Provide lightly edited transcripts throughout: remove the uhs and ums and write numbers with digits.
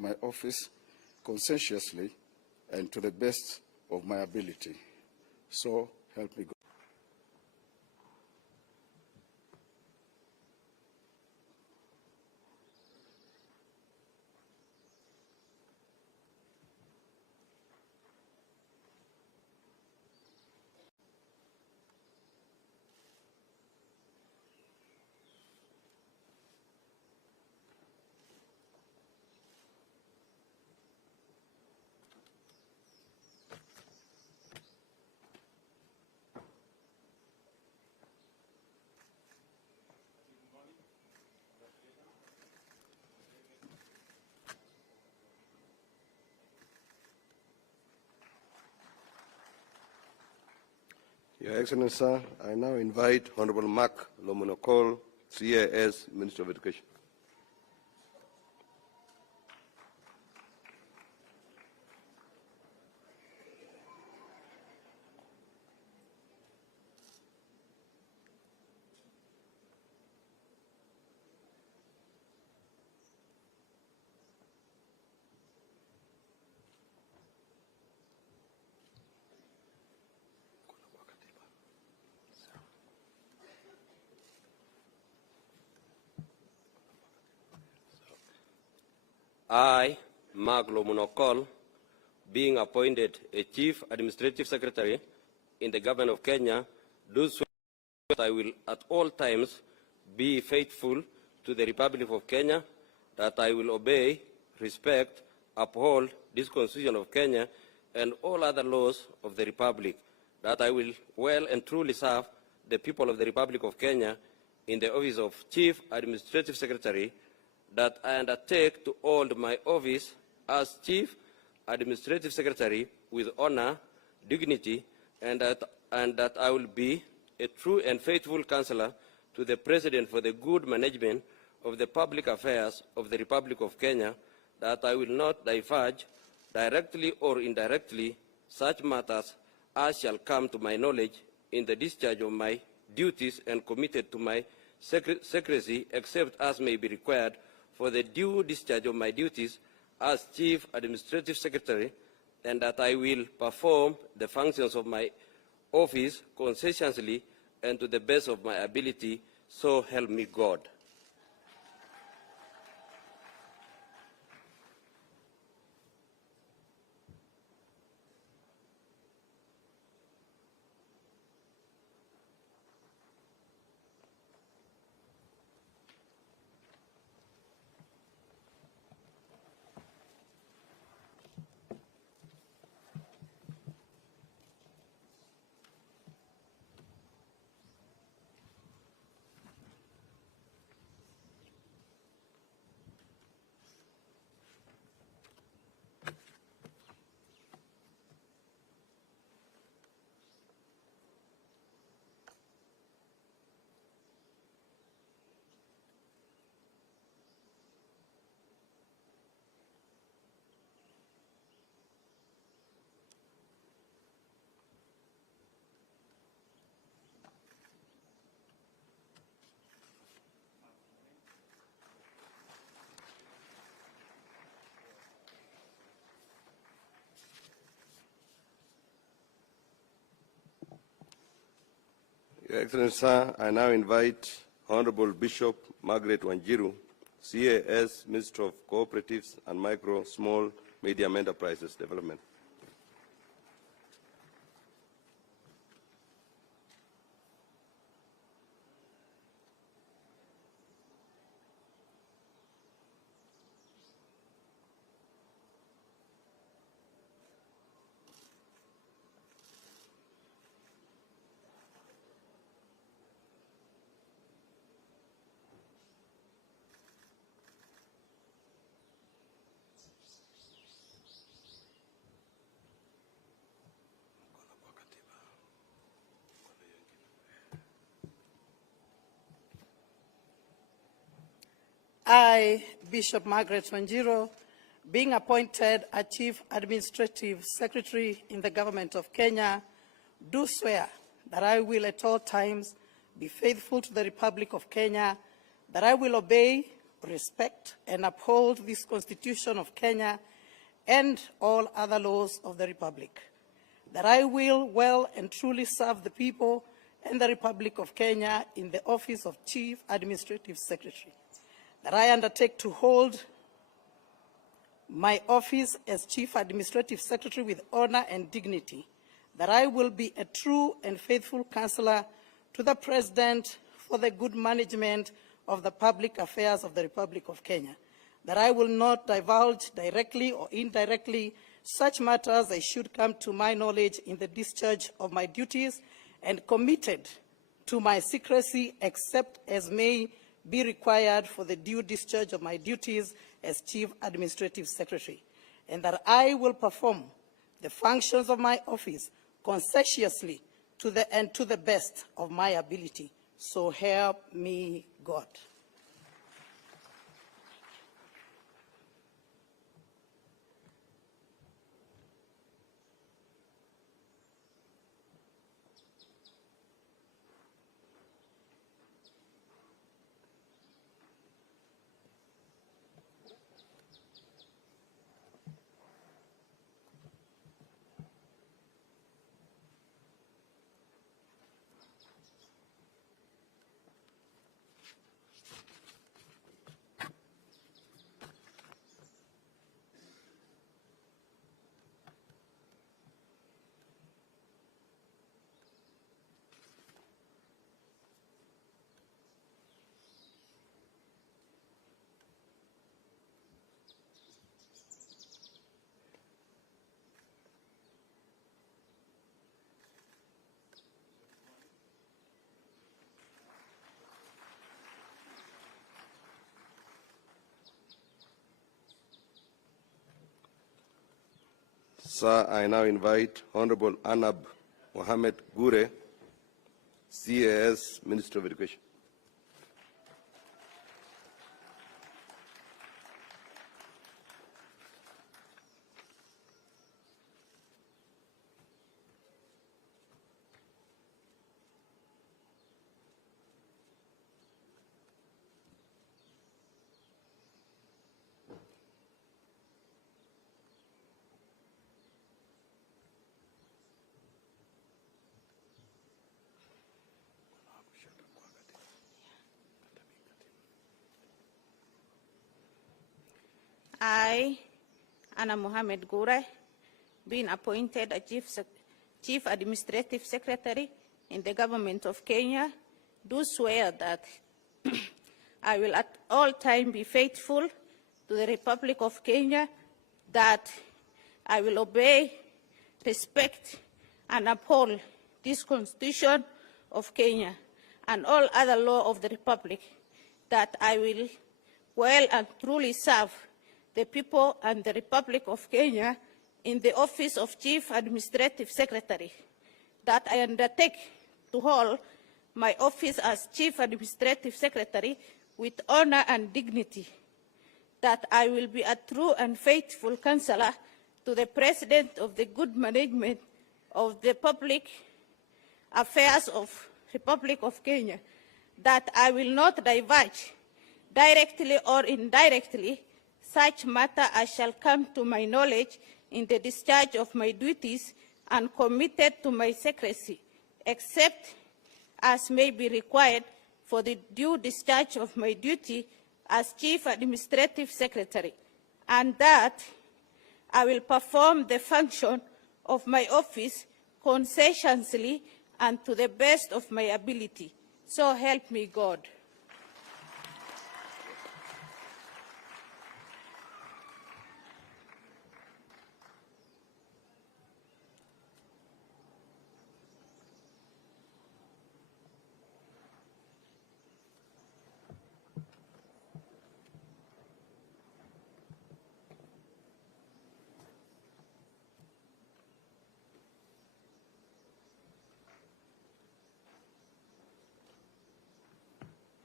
my office conscientiously and to the best of my ability. So help me God. Your Excellency, sir, I now invite Honorable Mark Lomonokol, CAS, Minister of Education. I, Mark Lomonokol, being appointed a Chief Administrative Secretary in the Government of Kenya, do swear that I will at all times be faithful to the Republic of Kenya, that I will obey, respect, uphold this Constitution of Kenya and all other laws of the Republic, that I will well and truly serve the people of the Republic of Kenya in the office of Chief Administrative Secretary, that I undertake to hold my office as Chief Administrative Secretary with honor, dignity, and that I will be a true and faithful counselor to the President for the good management of the public affairs of the Republic of Kenya, that I will not diverge directly or indirectly such matters as shall come to my knowledge in the discharge of my duties and committed to my secrecy, except as may be required for the due discharge of my duties as Chief Administrative Secretary, and that I will perform the functions of my office conscientiously and to the best of my ability, so help me God. Your Excellency, sir, I now invite Honorable Bishop Margaret Wanjiru, CAS, Minister of Cooperatives and Micro, Small, Medium Enterprises Development. I, Bishop Margaret Wanjiru, being appointed a Chief Administrative Secretary in the Government of Kenya, do swear that I will at all times be faithful to the Republic of Kenya, that I will obey, respect, and uphold this Constitution of Kenya and all other laws of the Republic. That I will well and truly serve the people and the Republic of Kenya in the office of Chief Administrative Secretary. That I undertake to hold my office as Chief Administrative Secretary with honor and dignity. That I will be a true and faithful counselor to the President for the good management of the public affairs of the Republic of Kenya. That I will not divulge directly or indirectly such matters as should come to my knowledge in the discharge of my duties, and committed to my secrecy except as may be required for the due discharge of my duties as Chief Administrative Secretary. And that I will perform the functions of my office conscientiously to the best of my ability. So help me God. Sir, I now invite Honorable Anab Mohamed Gure, CAS, Minister of Education. I, Anna Mohamed Gure, being appointed a Chief Administrative Secretary in the Government of Kenya, do swear that I will at all times be faithful to the Republic of Kenya, that I will obey, respect, and uphold this Constitution of Kenya and all other laws of the Republic, that I will well and truly serve the people and the Republic of Kenya in the office of Chief Administrative Secretary, that I undertake to hold my office as Chief Administrative Secretary with honor and dignity, that I will be a true and faithful counselor to the President of the good management of the public affairs of Republic of Kenya, that I will not divulge directly or indirectly such matter as shall come to my knowledge in the discharge of my duties, and committed to my secrecy, except as may be required for the due discharge of my duty as Chief Administrative Secretary, and that I will perform the function of my office conscientiously and to the best of my ability. So help me God.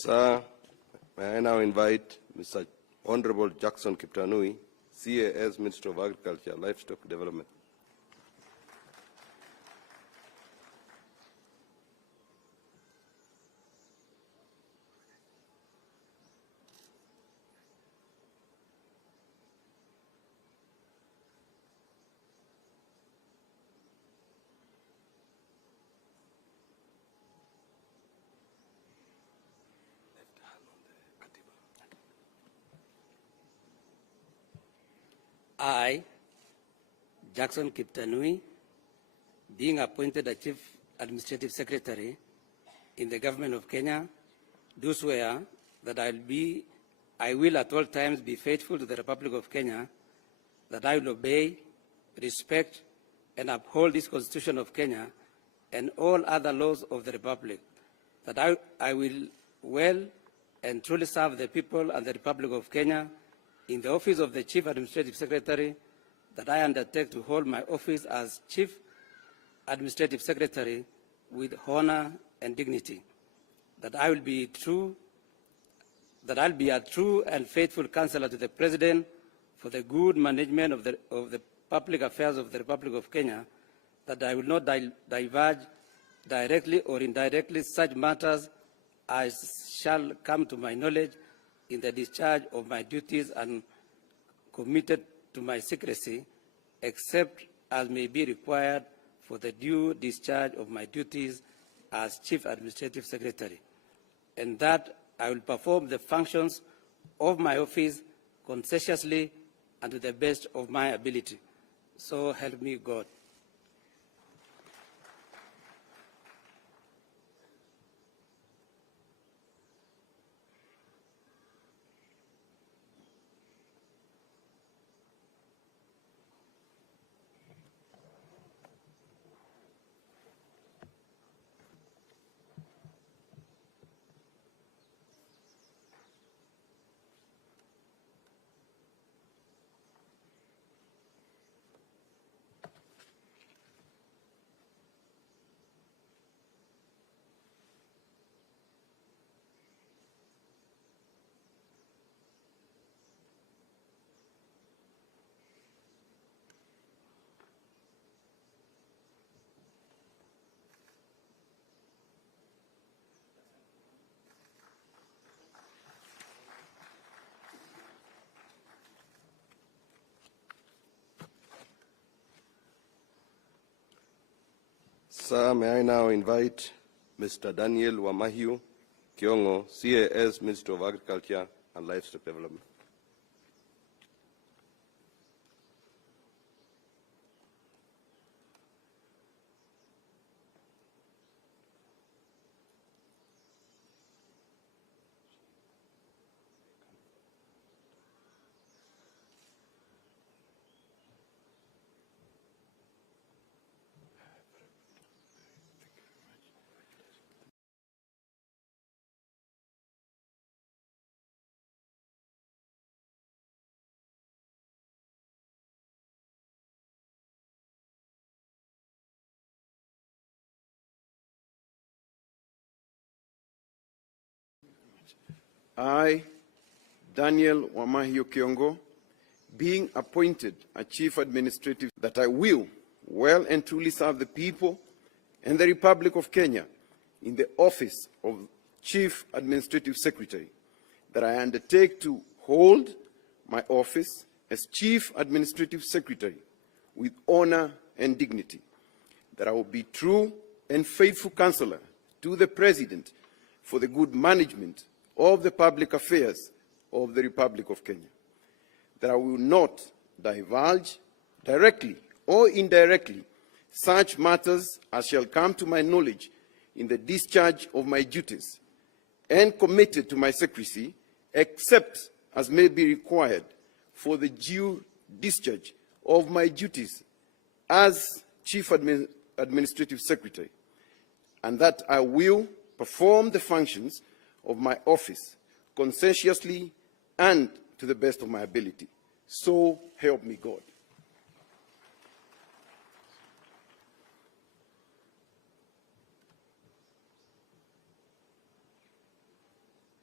Sir, may I now invite Mr. Honorable Jackson Kiptanui, CAS Minister of Agriculture, Livestock Development. I, Jackson Kiptanui, being appointed as Chief Administrative Secretary in the Government of Kenya, do swear that I will at all times be faithful to the Republic of Kenya, that I will obey, respect, and uphold this Constitution of Kenya and all other laws of the Republic, that I will well and truly serve the people and the Republic of Kenya in the office of the Chief Administrative Secretary, that I undertake to hold my office as Chief Administrative Secretary with honor and dignity, that I'll be a true and faithful counselor to the President for the good management of the public affairs of the Republic of Kenya, that I will not diverge directly or indirectly such matters as shall come to my knowledge in the discharge of my duties and committed to my secrecy, except as may be required for the due discharge of my duties as Chief Administrative Secretary, and that I will perform the functions of my office conscientiously and to the best of my ability. So help me God. Sir, may I now invite Mr. Daniel Wamahiu Kyongo, CAS Minister of Agriculture and Livestock Development. I, Daniel Wamahiu Kyongo, being appointed a Chief Administrative, that I will well and truly serve the people and the Republic of Kenya in the office of Chief Administrative Secretary, that I undertake to hold my office as Chief Administrative Secretary with honor and dignity, that I will be true and faithful counselor to the President for the good management of the public affairs of the Republic of Kenya, that I will not divulge directly or indirectly such matters as shall come to my knowledge in the discharge of my duties, and committed to my secrecy, except as may be required for the due discharge of my duties as Chief Administrative Secretary, and that I will perform the functions of my office conscientiously and to the best of my ability. So help me God.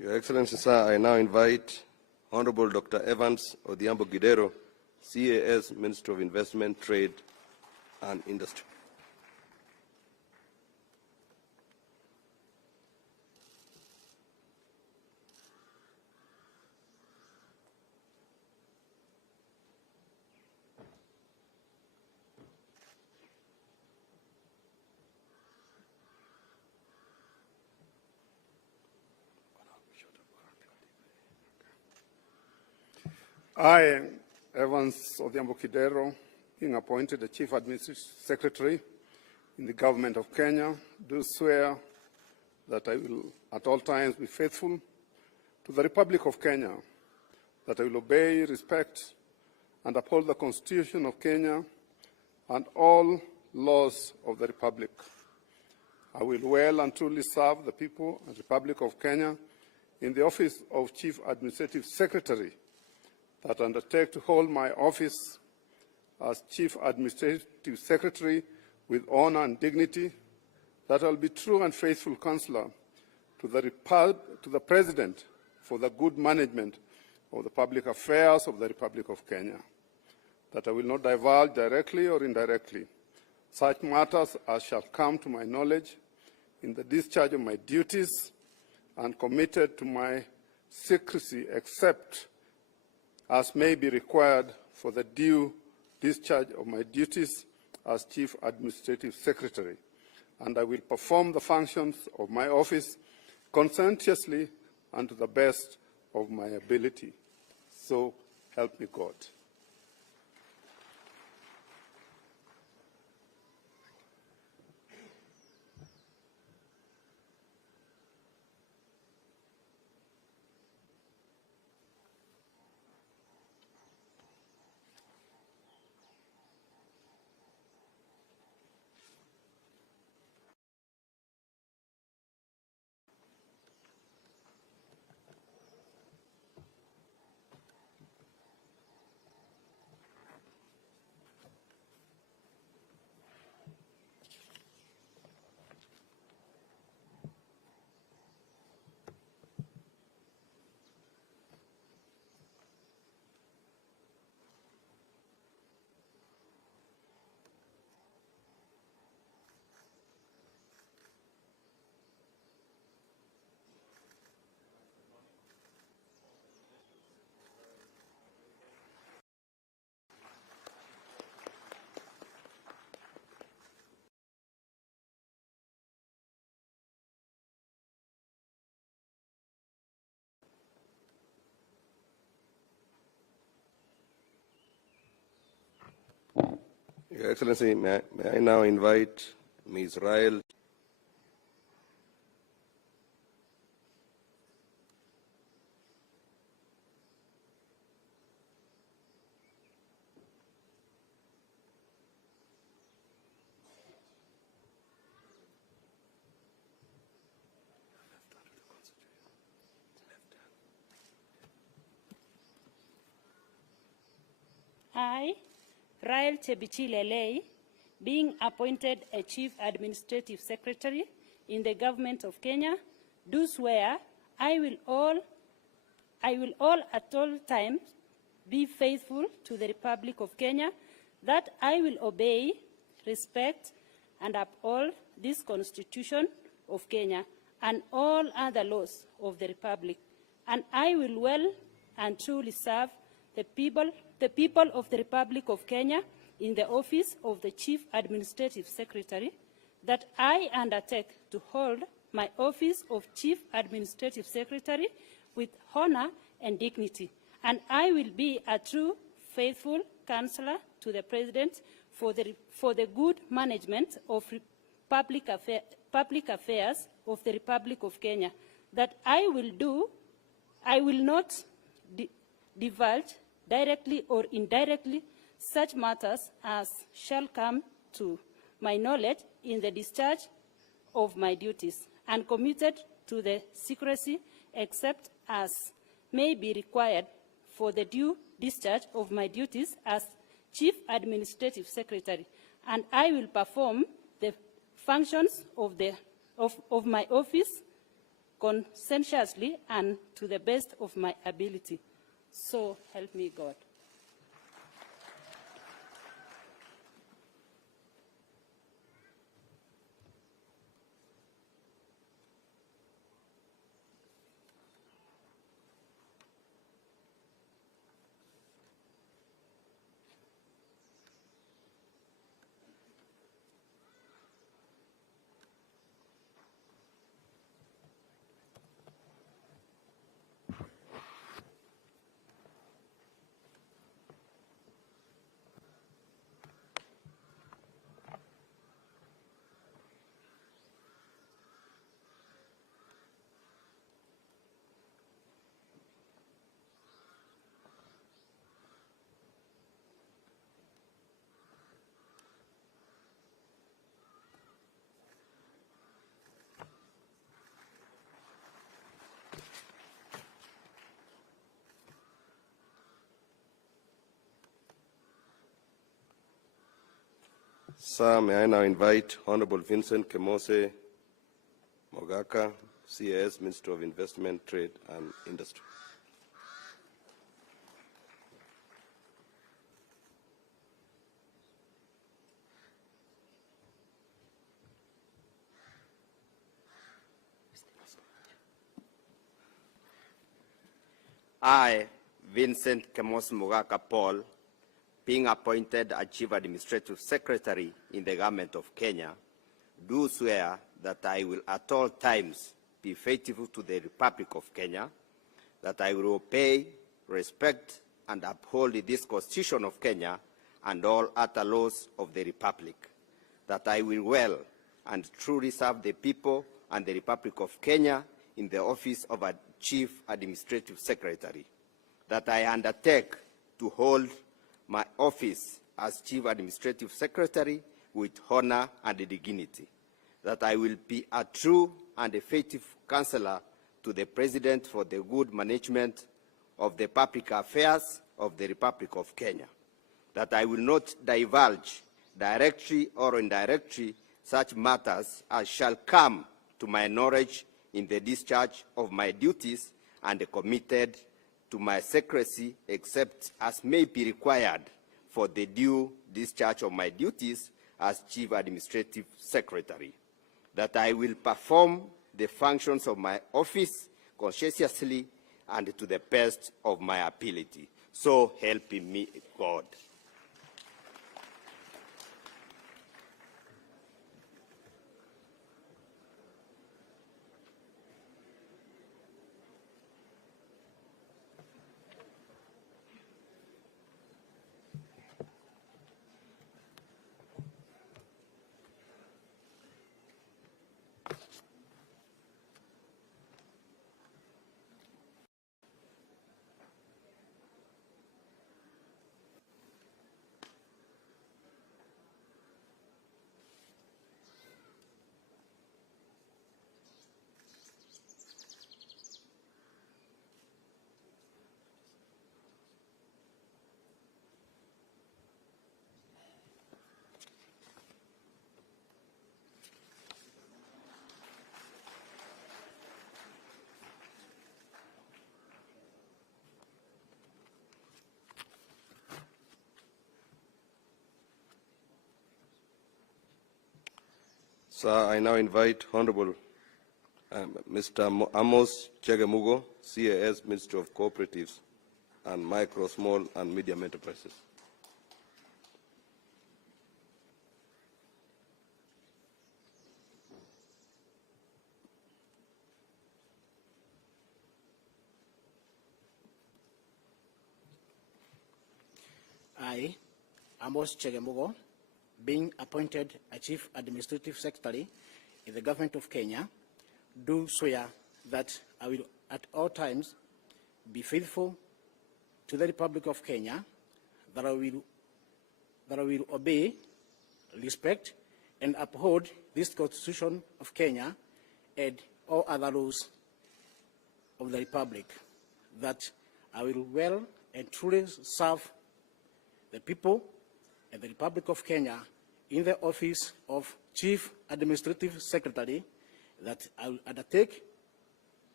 Your Excellency, sir, I now invite Honorable Dr. Evans Odhiambo Gidero, CAS, Minister of Investment, Trade and Industry. I, Evans Odhiambo Kidero, being appointed the Chief Administrative Secretary in the Government of Kenya, do swear that I will at all times be faithful to the Republic of Kenya, that I will obey, respect, and uphold the Constitution of Kenya and all laws of the Republic. I will well and truly serve the people and Republic of Kenya in the office of Chief Administrative Secretary, that undertake to hold my office as Chief Administrative Secretary with honor and dignity, that I will be true and faithful counselor to the President for the good management of the public affairs of the Republic of Kenya, that I will not divulge directly or indirectly such matters as shall come to my knowledge in the discharge of my duties, and committed to my secrecy except as may be required for the due discharge of my duties as Chief Administrative Secretary, and I will perform the functions of my office conscientiously and to the best of my ability. So help me God. Your Excellency, may I now invite Ms. Rael. I, Rael Chebichilelei, being appointed a Chief Administrative Secretary in the Government of Kenya, do swear I will all at all times be faithful to the Republic of Kenya, that I will obey, respect, and uphold this Constitution of Kenya and all other laws of the Republic, and I will well and truly serve the people of the Republic of Kenya in the office of the Chief Administrative Secretary, that I undertake to hold my office of Chief Administrative Secretary with honor and dignity, and I will be a true, faithful counselor to the President for the good management of public affairs of the Republic of Kenya, that I will not divulge directly or indirectly such matters as shall come to my knowledge in the discharge of my duties, and committed to the secrecy except as may be required for the due discharge of my duties as Chief Administrative Secretary, and I will perform the functions of my office conscientiously and to the best of my ability. So help me God. Sir, may I now invite Honorable Vincent Kemose Mogaka, CAS, Minister of Investment, Trade and Industry. I, Vincent Kemos Mogaka Paul, being appointed as Chief Administrative Secretary in the Government of Kenya, do swear that I will at all times be faithful to the Republic of Kenya, that I will obey, respect, and uphold this Constitution of Kenya and all other laws of the Republic, that I will well and truly serve the people and the Republic of Kenya in the office of a Chief Administrative Secretary, that I undertake to hold my office as Chief Administrative Secretary with honor and dignity, that I will be a true and a faithful counselor to the President for the good management of the public affairs of the Republic of Kenya, that I will not divulge directly or indirectly such matters as shall come to my knowledge in the discharge of my duties and committed to my secrecy except as may be required for the due discharge of my duties as Chief Administrative Secretary, that I will perform the functions of my office conscientiously and to the best of my ability. So help me God. Sir, I now invite Honorable Mr. Amos Chegemugo, CAS, Minister of Cooperatives and Micro, Small and Medium Enterprises. I, Amos Chegemugo, being appointed a Chief Administrative Secretary in the Government of Kenya, do swear that I will at all times be faithful to the Republic of Kenya, that I will obey, respect, and uphold this Constitution of Kenya and all other laws of the Republic, that I will well and truly serve the people and the Republic of Kenya in the office of Chief Administrative Secretary, that I will undertake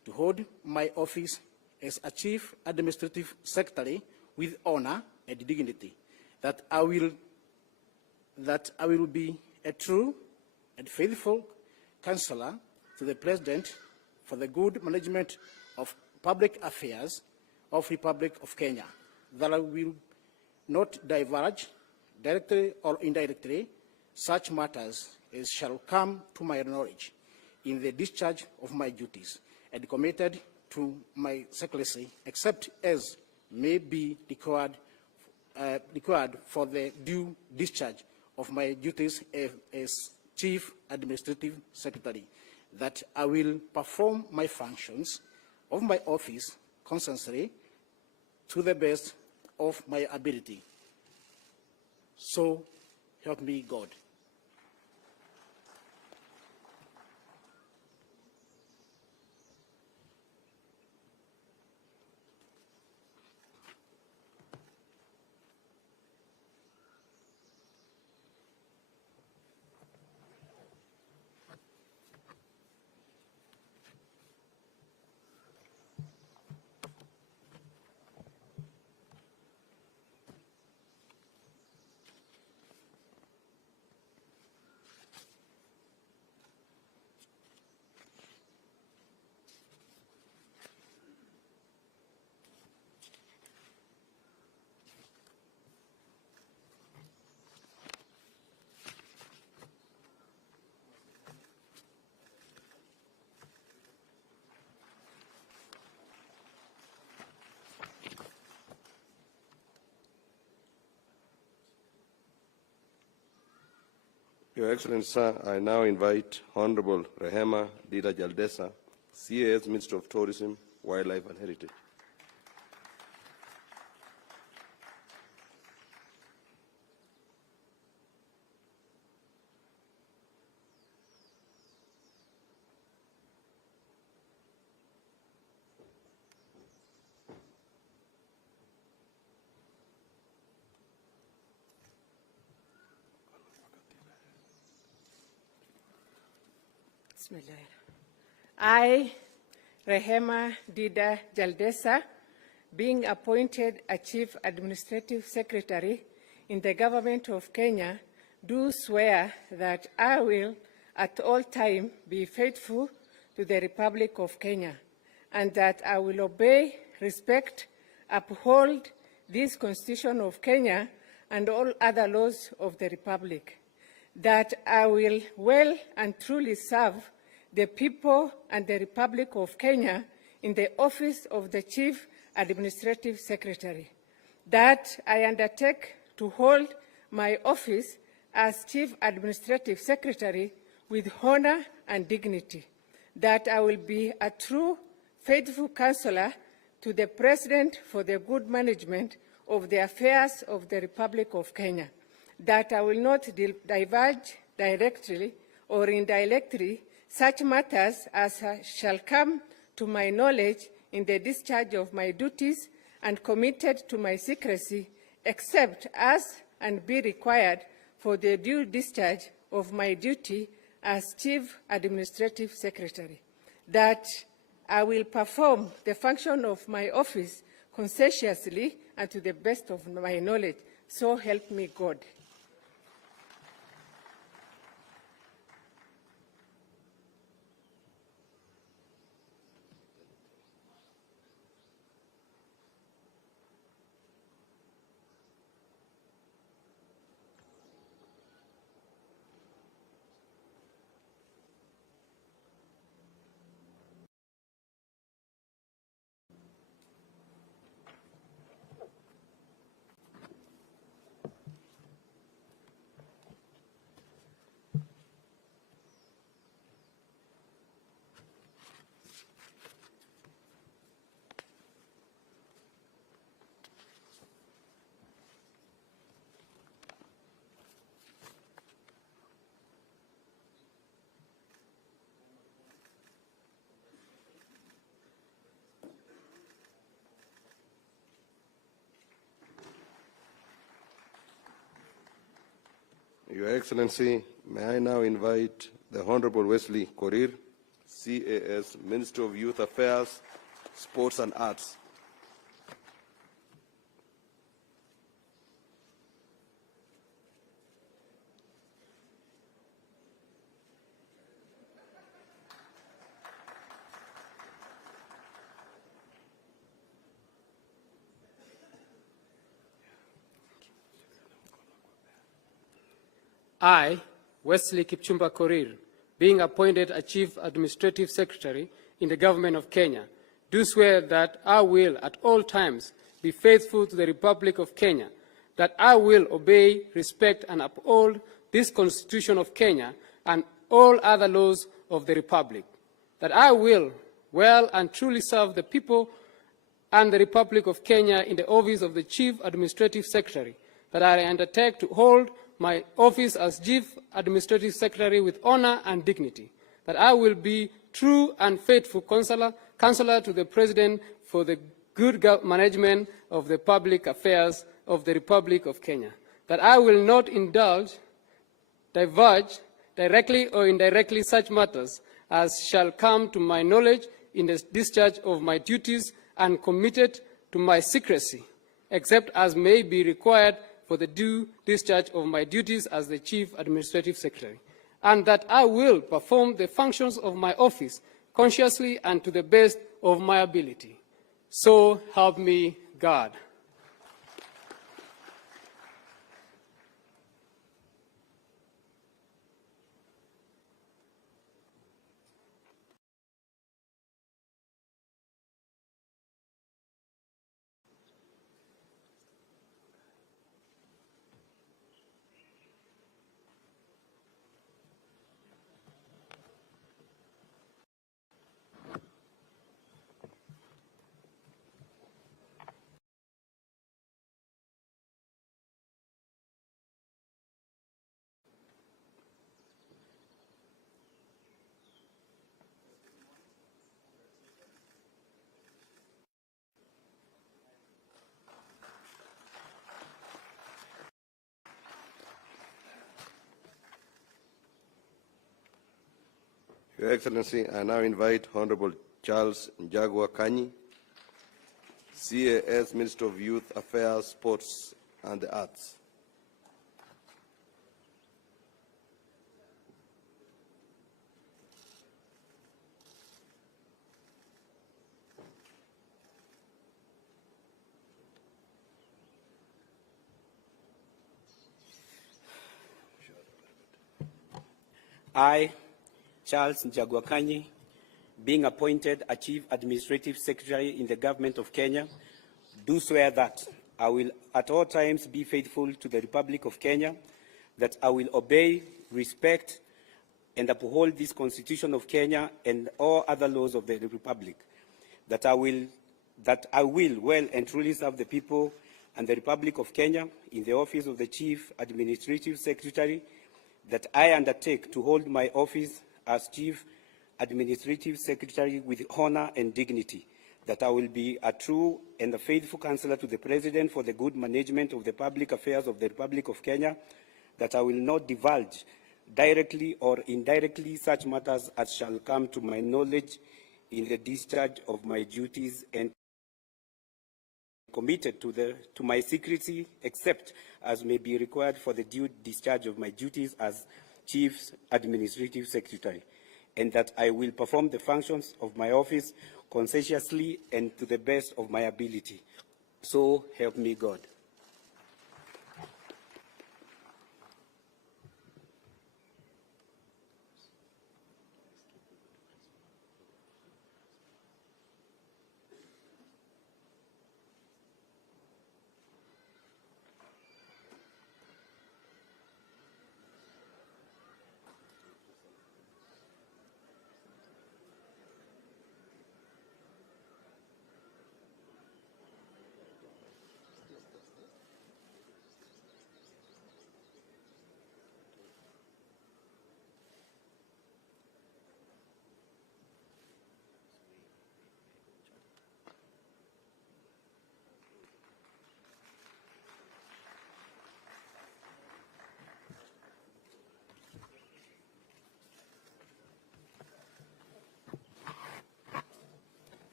to hold my office as a Chief Administrative Secretary with honor and dignity, that I will be a true and faithful counselor to the President for the good management of public affairs of Republic of Kenya, that I will not divulge directly or indirectly such matters as shall come to my knowledge in the discharge of my duties, and committed to my secrecy, except as may be required for the due discharge of my duties as Chief Administrative Secretary, that I will perform my functions of my office constantly to the best of my ability. So help me God. Your Excellency, sir, I now invite Honorable Rehema Dida Jaldessa, CAS Minister of Tourism, Wildlife and Heritage. I, Rehema Dida Jaldessa, being appointed a Chief Administrative Secretary in the Government of Kenya, do swear that I will at all times be faithful to the Republic of Kenya, and that I will obey, respect, uphold this Constitution of Kenya and all other laws of the Republic, that I will well and truly serve the people and the Republic of Kenya in the office of the Chief Administrative Secretary, that I undertake to hold my office as Chief Administrative Secretary with honor and dignity, that I will be a true, faithful counselor to the President for the good management of the affairs of the Republic of Kenya, that I will not divulge directly or indirectly such matters as shall come to my knowledge in the discharge of my duties, and committed to my secrecy, except as and be required for the due discharge of my duty as Chief Administrative Secretary, that I will perform the function of my office conscientiously and to the best of my knowledge. So help me God. Your Excellency, may I now invite the Honorable Wesley Courier, CAS, Ministry of Youth Affairs, Sports and Arts. I, Wesley Kipchumba Courier, being appointed a Chief Administrative Secretary in the Government of Kenya, do swear that I will at all times be faithful to the Republic of Kenya, that I will obey, respect, and uphold this Constitution of Kenya and all other laws of the Republic, that I will well and truly serve the people and the Republic of Kenya in the office of the Chief Administrative Secretary, that I undertake to hold my office as Chief Administrative Secretary with honor and dignity, that I will be true and faithful counselor to the President for the good management of the public affairs of the Republic of Kenya, that I will not diverge directly or indirectly such matters as shall come to my knowledge in the discharge of my duties, and committed to my secrecy, except as may be required for the due discharge of my duties as the Chief Administrative Secretary, and that I will perform the functions of my office consciously and to the best of my ability. So help me God. Your Excellency, I now invite Honorable Charles Njagua Kani, CAS, Minister of Youth Affairs, Sports and the Arts. I, Charles Njagua Kani, being appointed a Chief Administrative Secretary in the Government of Kenya, do swear that I will at all times be faithful to the Republic of Kenya, that I will obey, respect, and uphold this Constitution of Kenya and all other laws of the Republic, that I will well and truly serve the people and the Republic of Kenya in the office of the Chief Administrative Secretary, that I undertake to hold my office as Chief Administrative Secretary with honor and dignity, that I will be a true and a faithful counselor to the President for the good management of the public affairs of the Republic of Kenya, that I will not divulge directly or indirectly such matters as shall come to my knowledge in the discharge of my duties, and committed to my secrecy, except as may be required for the due discharge of my duties as Chief Administrative Secretary, and that I will perform the functions of my office conscientiously and to the best of my ability. So help me God.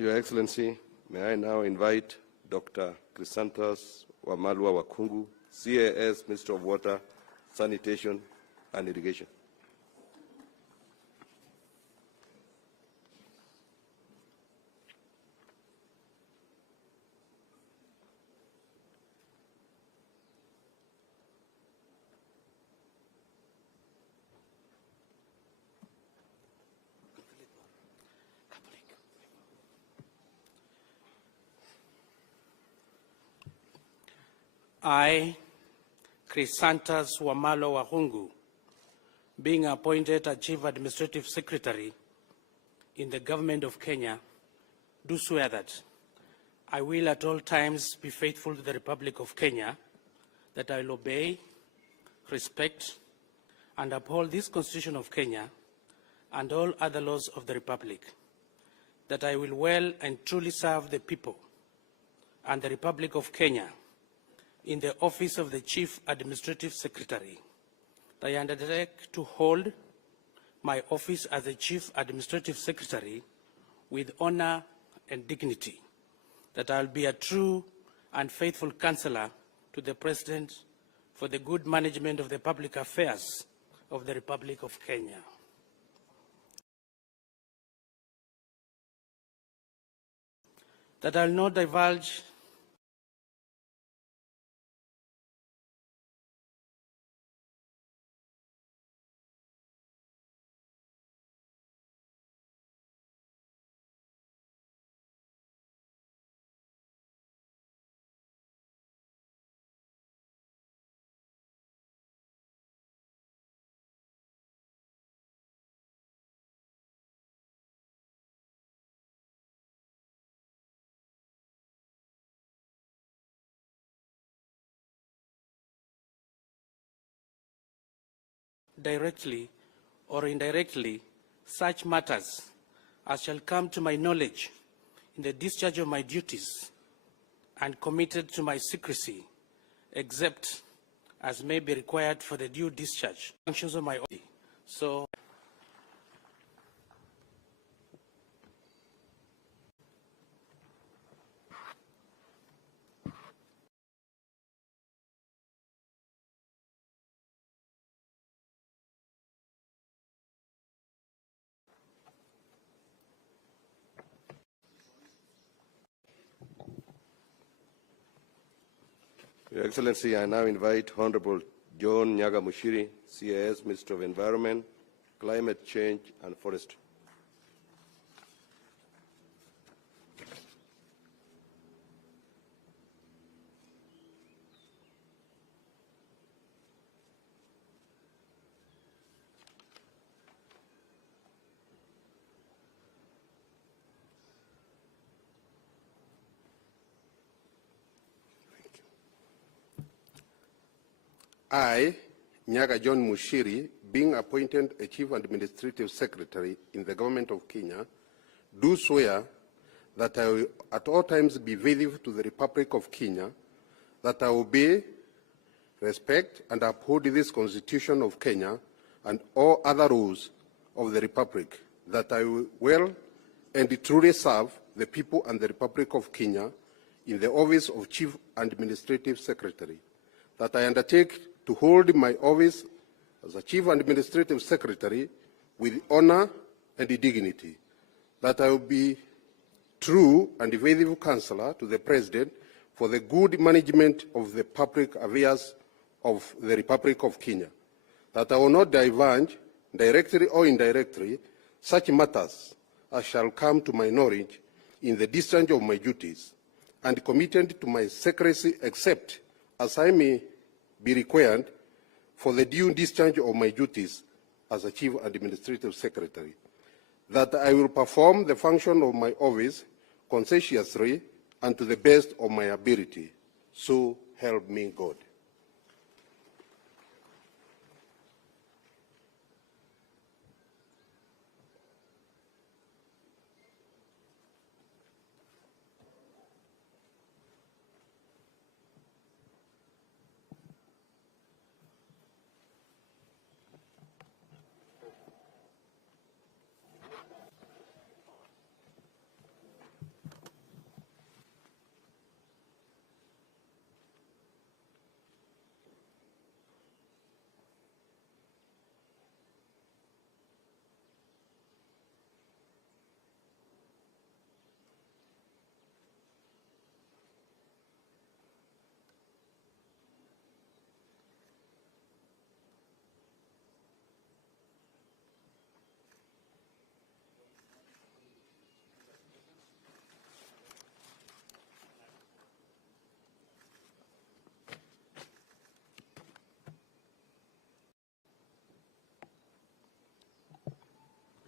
Your Excellency, may I now invite Dr. Santos Wamalwa Wakungu, CAS, Minister of Water, Sanitation and Irrigation. I, Santos Wamalo Wahungu, being appointed as Chief Administrative Secretary in the Government of Kenya, do swear that I will at all times be faithful to the Republic of Kenya, that I will obey, respect, and uphold this Constitution of Kenya and all other laws of the Republic, that I will well and truly serve the people and the Republic of Kenya in the office of the Chief Administrative Secretary. I undertake to hold my office as the Chief Administrative Secretary with honor and dignity, that I will be a true and faithful counselor to the President for the good management of the public affairs of the Republic of Kenya. That I will not divulge directly or indirectly such matters as shall come to my knowledge in the discharge of my duties and committed to my secrecy, except as may be required for the due discharge functions of my office. So Your Excellency, I now invite Honorable John Nyaga Mushiri, CAS, Minister of Environment, Climate Change and Forestry. I, Nyaga John Mushiri, being appointed a Chief Administrative Secretary in the Government of Kenya, do swear that I will at all times be faithful to the Republic of Kenya, that I will obey, respect, and uphold this Constitution of Kenya and all other rules of the Republic, that I will well and truly serve the people and the Republic of Kenya in the office of Chief Administrative Secretary, that I undertake to hold my office as a Chief Administrative Secretary with honor and dignity, that I will be true and faithful counselor to the President for the good management of the public affairs of the Republic of Kenya, that I will not divulge, directly or indirectly, such matters as shall come to my knowledge in the discharge of my duties, and committed to my secrecy except as I may be required for the due discharge of my duties as a Chief Administrative Secretary, that I will perform the function of my office conscientiously and to the best of my ability. So help me God.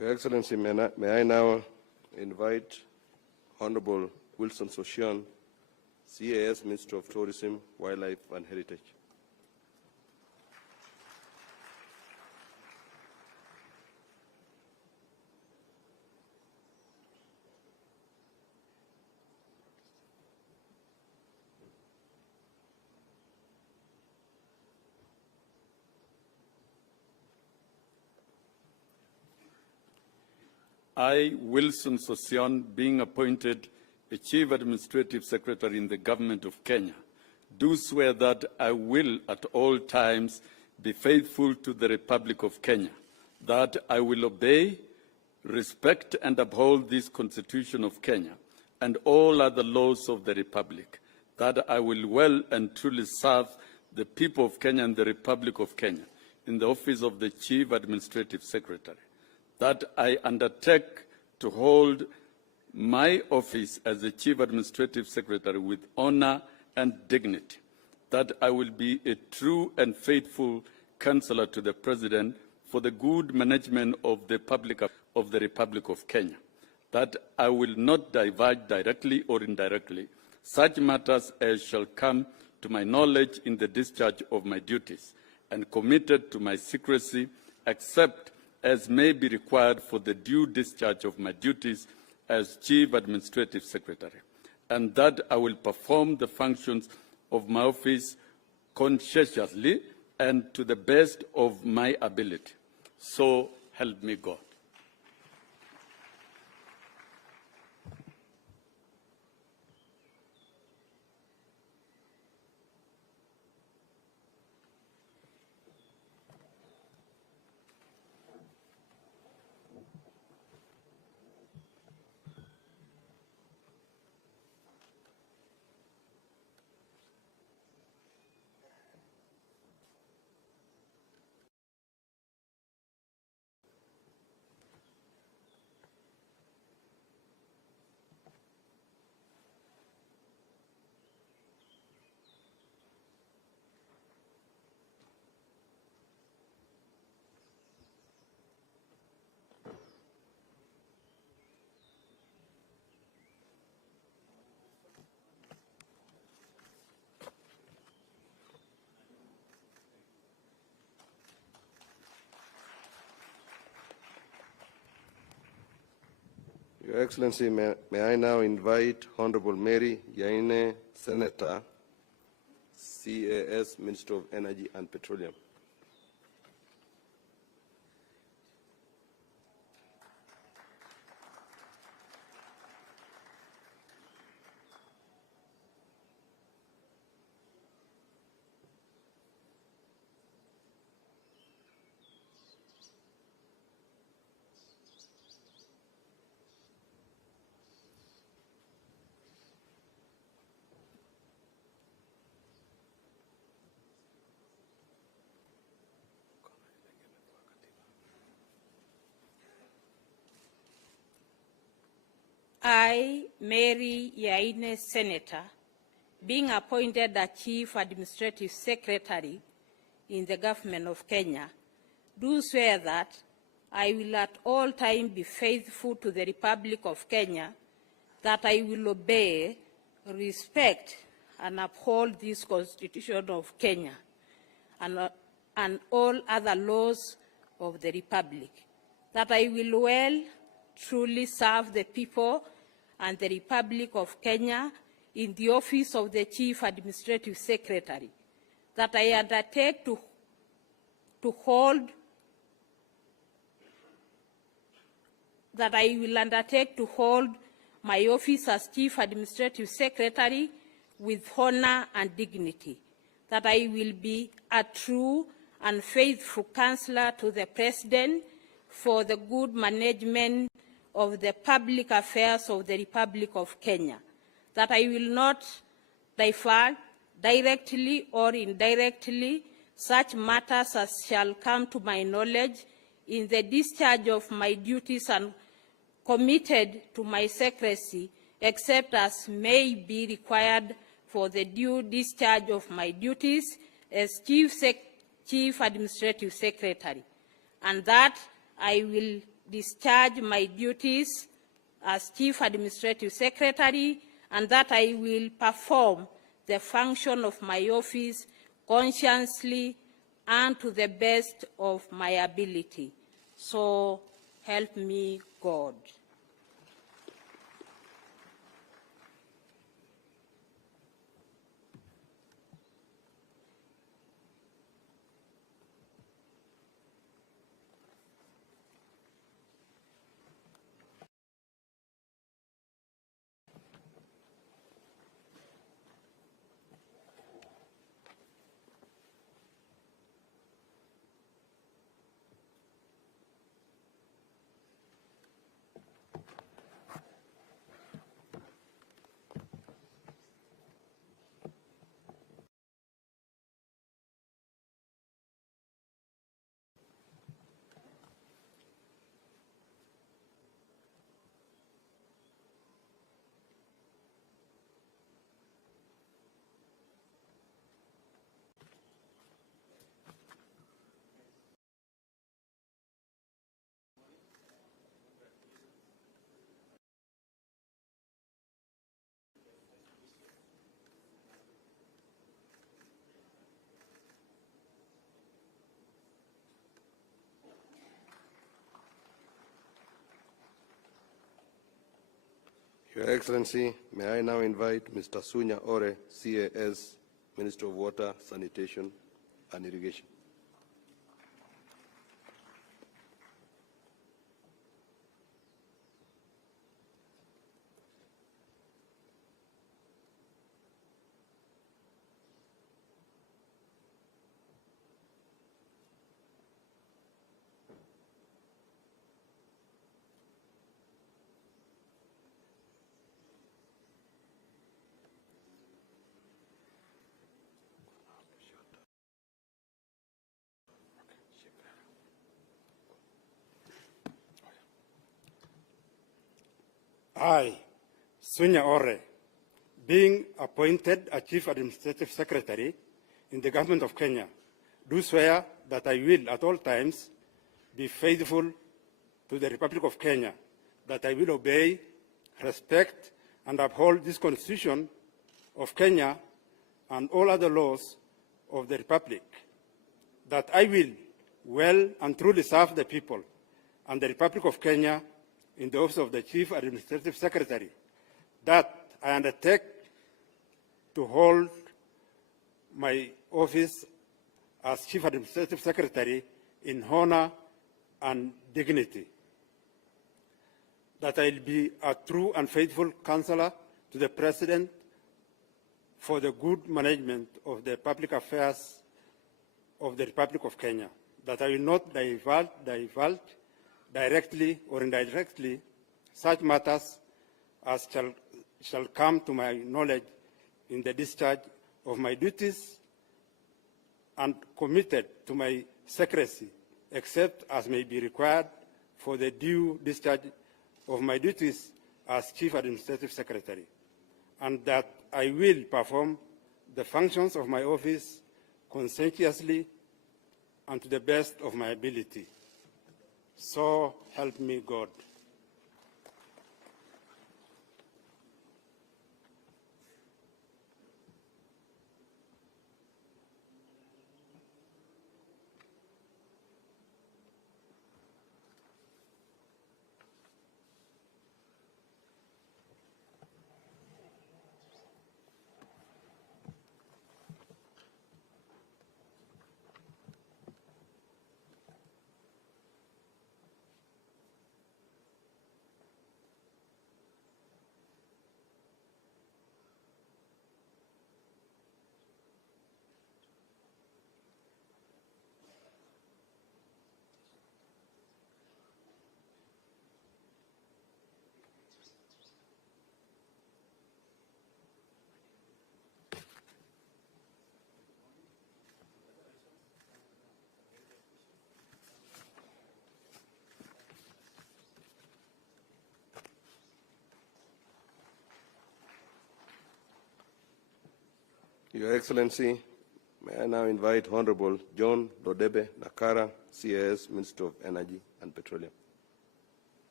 Your Excellency, may I now invite Honorable Wilson Sosion, CAS Minister of Tourism, Wildlife and Heritage. I, Wilson Sosion, being appointed a Chief Administrative Secretary in the Government of Kenya, do swear that I will at all times be faithful to the Republic of Kenya, that I will obey, respect and uphold this Constitution of Kenya and all other laws of the Republic, that I will well and truly serve the people of Kenya and the Republic of Kenya in the office of the Chief Administrative Secretary, that I undertake to hold my office as the Chief Administrative Secretary with honor and dignity, that I will be a true and faithful counselor to the President for the good management of the Republic of Kenya, that I will not divulge directly or indirectly such matters as shall come to my knowledge in the discharge of my duties, and committed to my secrecy except as may be required for the due discharge of my duties as Chief Administrative Secretary, and that I will perform the functions of my office conscientiously and to the best of my ability. So help me God. Your Excellency, may I now invite Honorable Mary Yaine, Senator, CAS, Minister of Energy and Petroleum. I, Mary Yaine, Senator, being appointed a Chief Administrative Secretary in the Government of Kenya, do swear that I will at all times be faithful to the Republic of Kenya, that I will obey, respect, and uphold this Constitution of Kenya and all other laws of the Republic, that I will well truly serve the people and the Republic of Kenya in the office of the Chief Administrative Secretary, that I undertake to hold my office as Chief Administrative Secretary with honor and dignity, that I will be a true and faithful counselor to the President for the good management of the public affairs of the Republic of Kenya, that I will not divulge directly or indirectly such matters as shall come to my knowledge in the discharge of my duties and committed to my secrecy, except as may be required for the due discharge of my duties as Chief Administrative Secretary, and that I will discharge my duties as Chief Administrative Secretary, and that I will perform the function of my office conscientiously and to the best of my ability. So help me God. Your Excellency, may I now invite Mr. Sunya Ore, CAS, Minister of Water, Sanitation and Irrigation. I, Sunya Ore, being appointed a Chief Administrative Secretary in the Government of Kenya, do swear that I will at all times be faithful to the Republic of Kenya, that I will obey, respect, and uphold this Constitution of Kenya and all other laws of the Republic, that I will well and truly serve the people and the Republic of Kenya in the office of the Chief Administrative Secretary, that I undertake to hold my office as Chief Administrative Secretary in honor and dignity, that I will be a true and faithful counselor to the President for the good management of the public affairs of the Republic of Kenya, that I will not divulge directly or indirectly such matters as shall come to my knowledge in the discharge of my duties, and committed to my secrecy, except as may be required for the due discharge of my duties as Chief Administrative Secretary, and that I will perform the functions of my office conscientiously and to the best of my ability. So help me God. Your Excellency, may I now invite Honorable John Lodebe Nakara, CAS, Minister of Energy and Petroleum.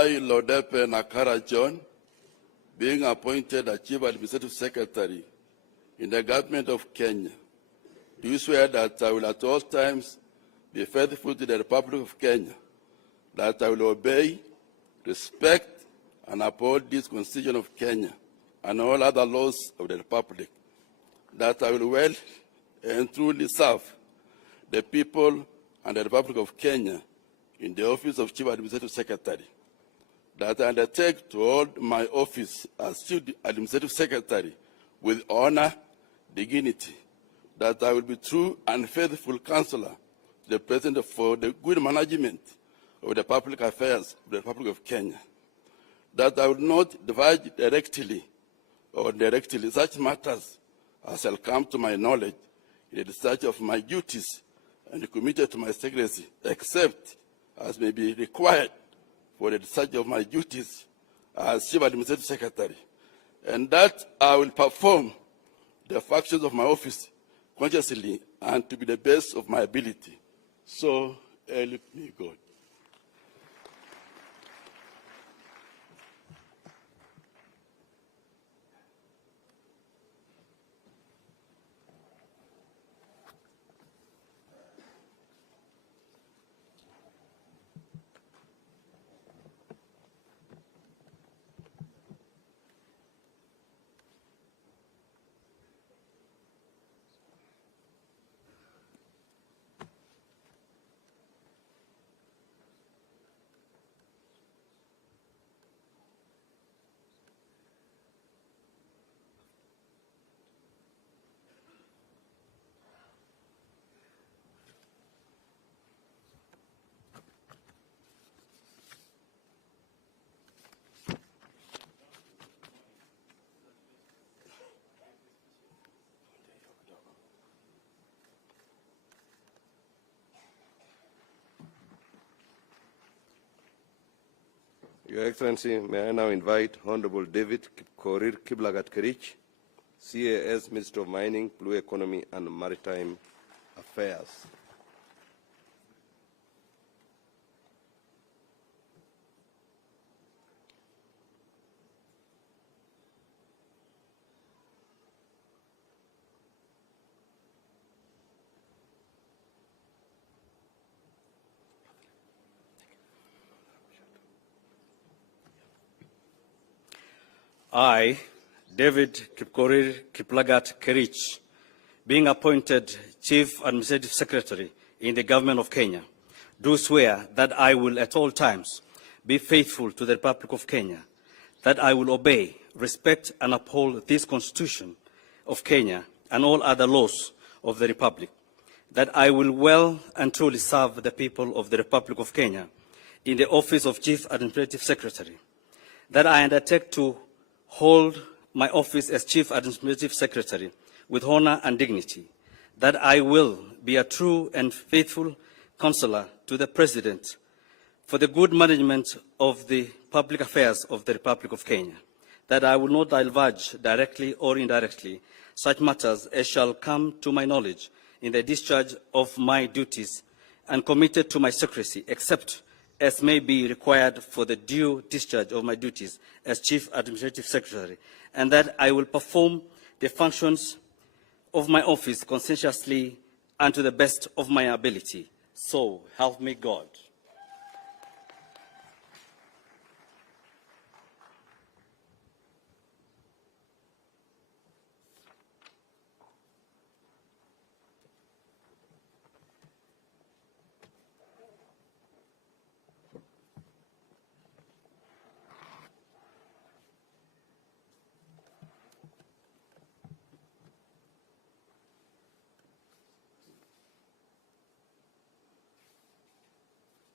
I, Lodepe Nakara John, being appointed as Chief Administrative Secretary in the Government of Kenya, do swear that I will at all times be faithful to the Republic of Kenya, that I will obey, respect, and uphold this Constitution of Kenya and all other laws of the Republic, that I will well and truly serve the people and the Republic of Kenya in the office of Chief Administrative Secretary, that I undertake to hold my office as Chief Administrative Secretary with honor, dignity, that I will be true and faithful counselor to the President for the good management of the public affairs of the Republic of Kenya, that I will not divulge directly or indirectly such matters as shall come to my knowledge in the discharge of my duties and committed to my secrecy, except as may be required for the discharge of my duties as Chief Administrative Secretary, and that I will perform the functions of my office consciously and to be the best of my ability. So help me God. Your Excellency, may I now invite Honorable David Korir Kiblagat-Kerich, CAS, Minister of Mining, Blue Economy and Maritime Affairs. I, David Kipkorir Kiplagat Kerich, being appointed Chief Administrative Secretary in the Government of Kenya, do swear that I will at all times be faithful to the Republic of Kenya, that I will obey, respect and uphold this Constitution of Kenya and all other laws of the Republic, that I will well and truly serve the people of the Republic of Kenya in the office of Chief Administrative Secretary, that I undertake to hold my office as Chief Administrative Secretary with honor and dignity, that I will be a true and faithful counselor to the President for the good management of the public affairs of the Republic of Kenya, that I will not divulge directly or indirectly such matters as shall come to my knowledge in the discharge of my duties and committed to my secrecy, except as may be required for the due discharge of my duties as Chief Administrative Secretary, and that I will perform the functions of my office conscientiously and to the best of my ability. So help me God.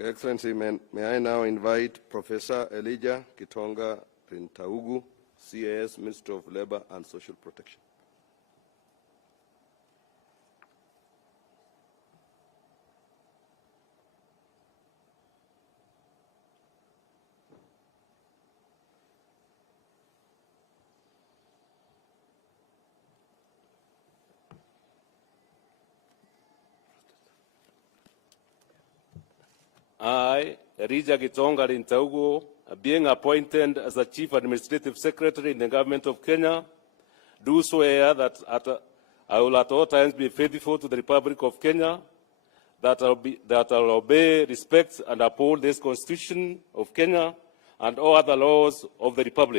Your Excellency, may I now invite Professor Elijah Gitonga Rintaugu, CAS, Minister of Labour and Social Protection. I, Elijah Gitonga Rintaugu, being appointed as the Chief Administrative Secretary in the Government of Kenya, do swear that I will at all times be faithful to the Republic of Kenya, that I will obey, respect, and uphold this Constitution of Kenya and all other laws of the Republic.